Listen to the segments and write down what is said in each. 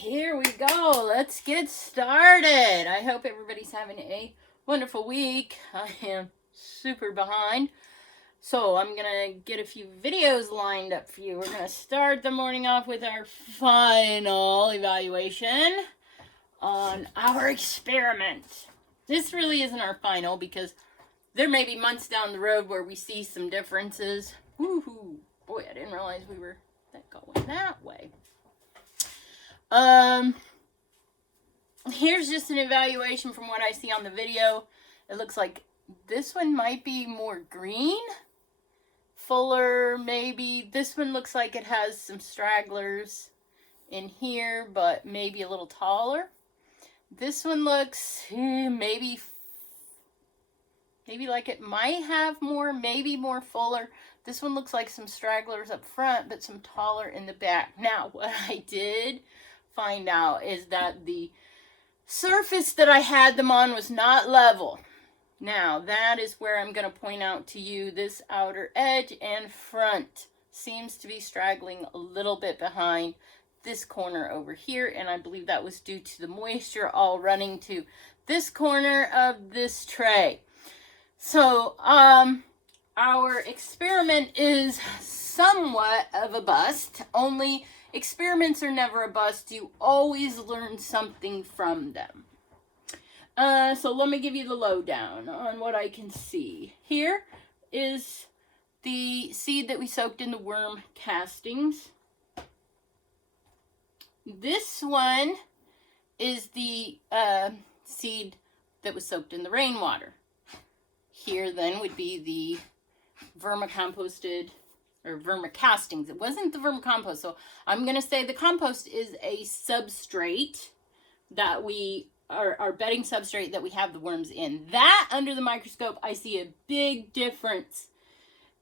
Here we go. Let's get started. I hope everybody's having a wonderful week. I am super behind. So I'm going to get a few videos lined up for you. We're going to start the morning off with our final evaluation on our experiment. This really isn't our final because there may be months down the road where we see some differences. Woohoo! Boy, I didn't realize we were going that way. Here's just an evaluation from what I see on the video. It looks like this one might be more green, fuller maybe. This one looks like it has some stragglers in here, but maybe a little taller. This one looks maybe like it might have more, maybe more fuller. This one looks like some stragglers up front, but some taller in the back. Now, what I did find out is that the surface that I had them on was not level. Now, that is where I'm going to point out to you this outer edge and front seems to be straggling a little bit behind this corner over here, and I believe that was due to the moisture all running to this corner of this tray. So, our experiment is somewhat of a bust, only experiments are never a bust. You always learn something from them. So let me give you the lowdown on what I can see. Here is the seed that we soaked in the worm castings. This one is the seed that was soaked in the rainwater. Here then would be the vermicomposted or vermicastings. It wasn't the vermicompost, so I'm going to say the compost is a substrate that our bedding substrate that we have the worms in. That, under the microscope, I see a big difference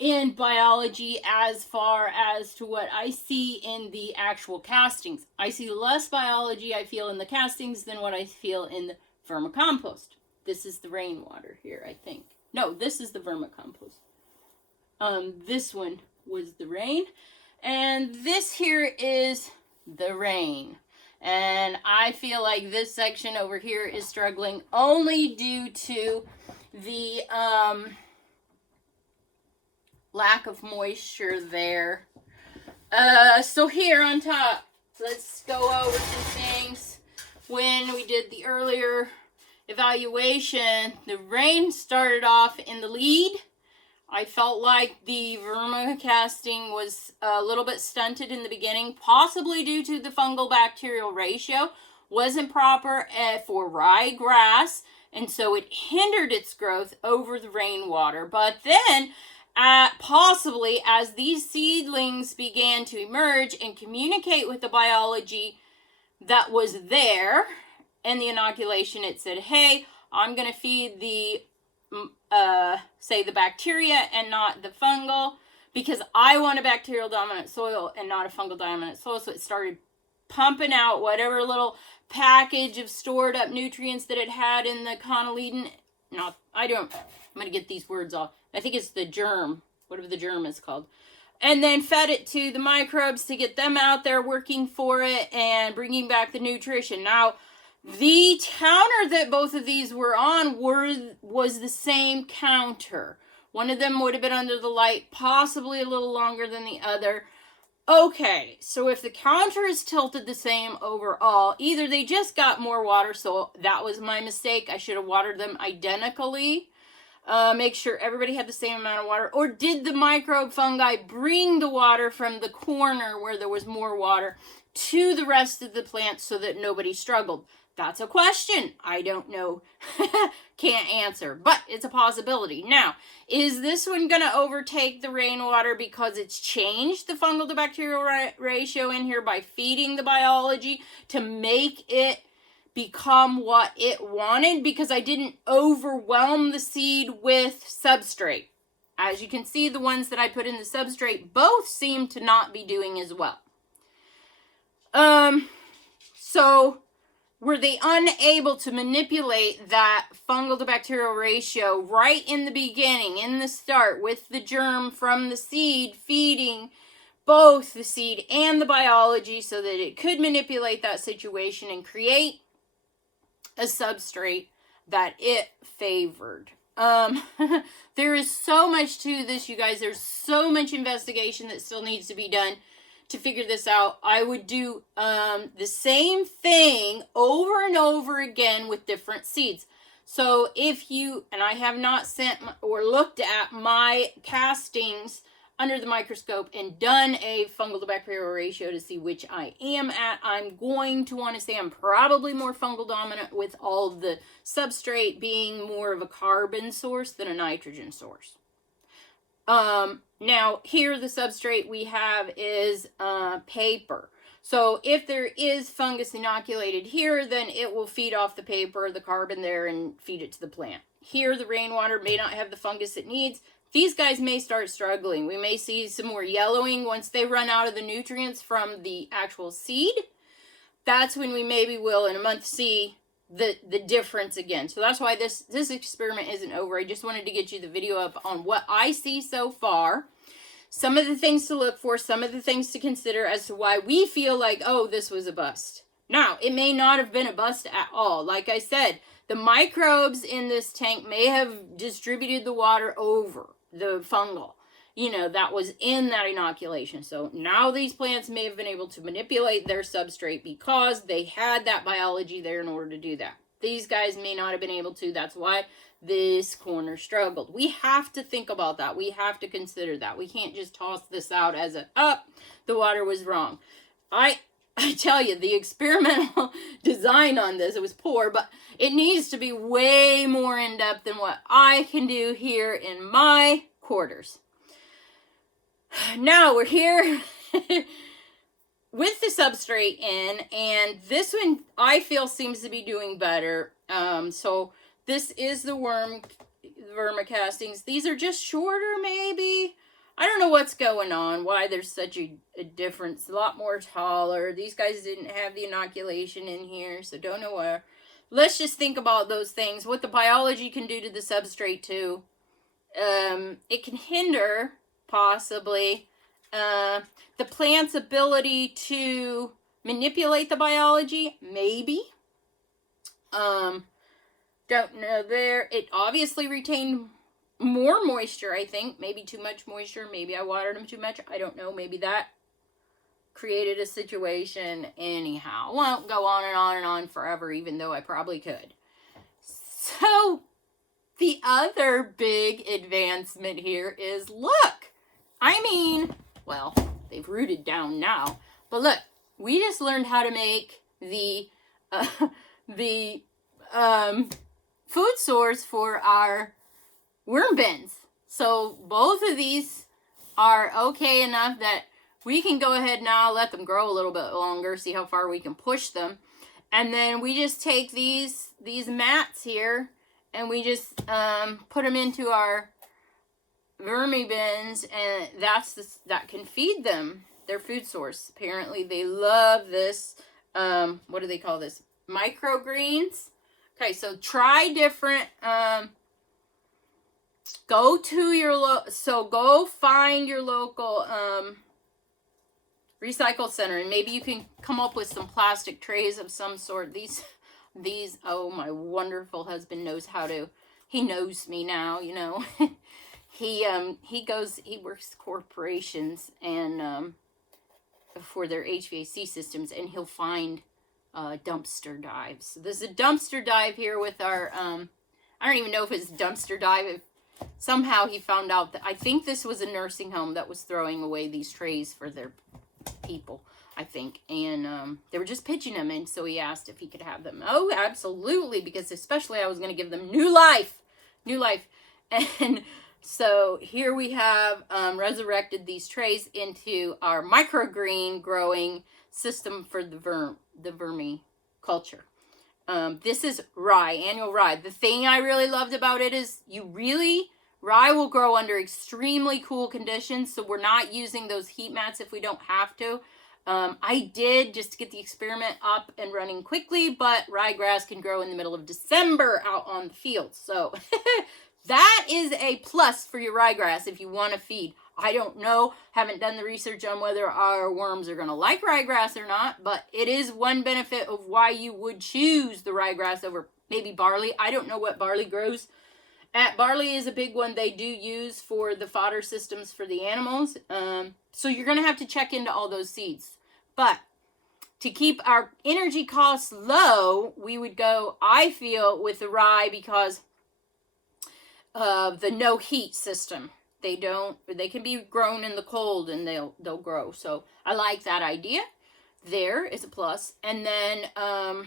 in biology as far as to what I see in the actual castings. I see less biology, I feel, in the castings than what I feel in the vermicompost. This is the rainwater here, I think. No, this is the vermicompost. This one was the rain, and this here is the rain. And I feel like this section over here is struggling only due to the lack of moisture there. So here on top, let's go over some things. When we did the earlier evaluation, the rain started off in the lead. I felt like the vermicasting was a little bit stunted in the beginning, possibly due to the fungal bacterial ratio. Wasn't proper for ryegrass, and so it hindered its growth over the rainwater. But then, possibly as these seedlings began to emerge and communicate with the biology that was there in the inoculation, it said, hey, I'm going to feed the say the bacteria and not the fungal, because I want a bacterial dominant soil and not a fungal dominant soil. So it started pumping out whatever little package of stored up nutrients that it had in the cotyledon. I'm going to get these words off. I think it's the germ, whatever the germ is called. And then fed it to the microbes to get them out there working for it and bringing back the nutrition. Now, the counter that both of these were on was the same counter. One of them would have been under the light, possibly a little longer than the other. Okay, so if the counter is tilted the same overall, either they just got more water, so that was my mistake. I should have watered them identically. Make sure everybody had the same amount of water. Or did the microbe fungi bring the water from the corner where there was more water to the rest of the plant so that nobody struggled? That's a question. I don't know. Can't answer. But it's a possibility. Now, is this one going to overtake the rainwater because it's changed the fungal to bacterial ratio in here by feeding the biology to make it become what it wanted? Because I didn't overwhelm the seed with substrate. As you can see, the ones that I put in the substrate both seem to not be doing as well. So were they unable to manipulate that fungal to bacterial ratio right in the beginning, in the start, with the germ from the seed feeding both the seed and the biology so that it could manipulate that situation and create a substrate that it favored. There is so much to this, you guys. There's so much investigation that still needs to be done to figure this out. I would do the same thing over and over again with different seeds. So if you, and I have not sent or looked at my castings under the microscope and done a fungal to bacterial ratio to see which I am at, I'm going to want to say I'm probably more fungal dominant, with all of the substrate being more of a carbon source than a nitrogen source. Now here the substrate we have is paper. So if there is fungus inoculated here, then it will feed off the paper, the carbon there, and feed it to the plant. Here the rainwater may not have the fungus it needs. These guys may start struggling. We may see some more yellowing once they run out of the nutrients from the actual seed. That's when we maybe will in a month see the difference again. So that's why this experiment isn't over. I just wanted to get you the video up on what I see so far. Some of the things to look for, some of the things to consider as to why we feel like, oh, this was a bust. Now, it may not have been a bust at all. Like I said, the microbes in this tank may have distributed the water over the fungal, that was in that inoculation. So now these plants may have been able to manipulate their substrate because they had that biology there in order to do that. These guys may not have been able to. That's why this corner struggled. We have to think about that. We have to consider that. We can't just toss this out as the water was wrong. I tell you, the experimental design on this, it was poor, but it needs to be way more in depth than what I can do here in my quarters. Now we're here with the substrate in, and this one I feel seems to be doing better. So this is the vermicastings. These are just shorter, maybe. I don't know what's going on, why there's such a difference. A lot more taller. These guys didn't have the inoculation in here, so don't know where. Let's just think about those things. What the biology can do to the substrate, too. It can hinder, possibly, the plant's ability to manipulate the biology. Maybe. Don't know there. It obviously retained more moisture, I think. Maybe too much moisture. Maybe I watered them too much. I don't know. Maybe that created a situation. Anyhow, I won't go on and on and on forever, even though I probably could. So, the other big advancement here is, look! I mean, well, they've rooted down now. But look, we just learned how to make the food source for our worm bins. So both of these are okay enough that we can go ahead now, let them grow a little bit longer, see how far we can push them. And then we just take these mats here and we just put them into our vermi bins, and that can feed them their food source. Apparently they love this, what do they call this? Microgreens. Okay, so try different, go find your local recycle center, and maybe you can come up with some plastic trays of some sort. These, oh, my wonderful husband knows how to, he knows me now, he works corporations and, for their HVAC systems, and he'll find dumpster dives. So there's a dumpster dive here with our, I don't even know if it's a dumpster dive. If somehow he found out that, I think this was a nursing home that was throwing away these trays for their people, I think. And they were just pitching them, and so he asked if he could have them. Oh, absolutely, because especially I was going to give them new life. And so here we have resurrected these trays into our microgreen growing system for the vermiculture. This is rye, annual rye. The thing I really loved about it is rye will grow under extremely cool conditions, so we're not using those heat mats if we don't have to. I did just to get the experiment up and running quickly, but ryegrass can grow in the middle of December out on the field. So that is a plus for your ryegrass if you want to feed. I don't know. Haven't done the research on whether our worms are going to like ryegrass or not, but it is one benefit of why you would choose the ryegrass over maybe barley. I don't know what barley grows. Barley is a big one they do use for the fodder systems for the animals. So you're going to have to check into all those seeds. But to keep our energy costs low, we would go, I feel, with the rye because of the no heat system. They can be grown in the cold and they'll grow. So I like that idea. There is a plus. And then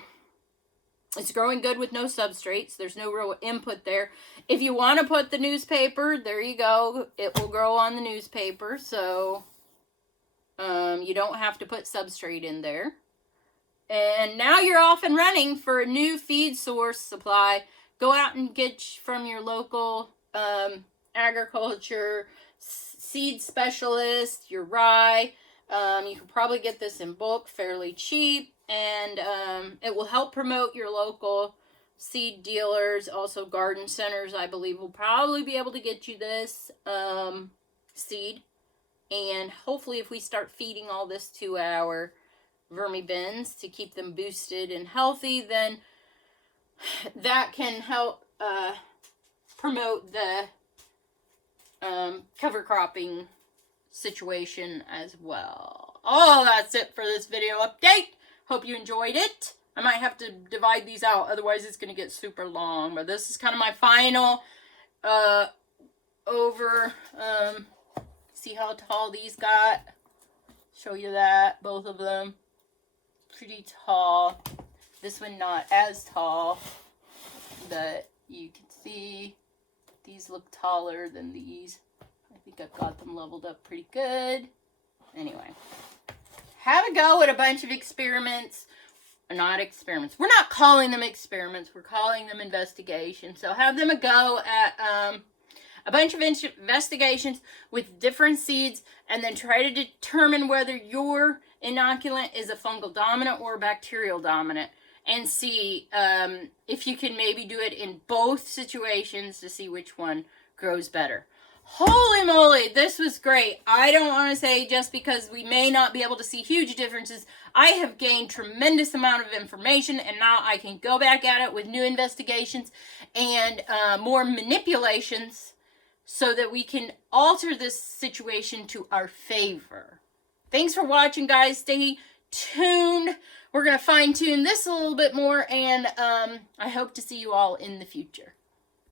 it's growing good with no substrates. There's no real input there. If you want to put the newspaper, there you go. It will grow on the newspaper. So you don't have to put substrate in there. And now you're off and running for a new feed source supply. Go out and get from your local agriculture seed specialist, your rye. You can probably get this in bulk fairly cheap. And it will help promote your local seed dealers. Also garden centers, I believe, will probably be able to get you this seed. And hopefully if we start feeding all this to our vermi-bins to keep them boosted and healthy, then that can help promote the cover cropping situation as well. Oh, that's it for this video update. Hope you enjoyed it. I might have to divide these out, otherwise it's going to get super long. But this is kind of my final see how tall these got? Show you that, both of them. Pretty tall. This one not as tall, but you can see these look taller than these. I think I've got them leveled up pretty good. Anyway, have a go at a bunch of experiments. Not experiments. We're not calling them experiments. We're calling them investigations. So have them a go at a bunch of investigations with different seeds, and then try to determine whether your inoculant is a fungal dominant or a bacterial dominant, and see if you can maybe do it in both situations to see which one grows better. Holy moly, this was great. I don't want to say just because we may not be able to see huge differences. I have gained tremendous amount of information, and now I can go back at it with new investigations and more manipulations so that we can alter this situation to our favor. Thanks for watching, guys. Stay tuned. We're going to fine-tune this a little bit more, and I hope to see you all in the future.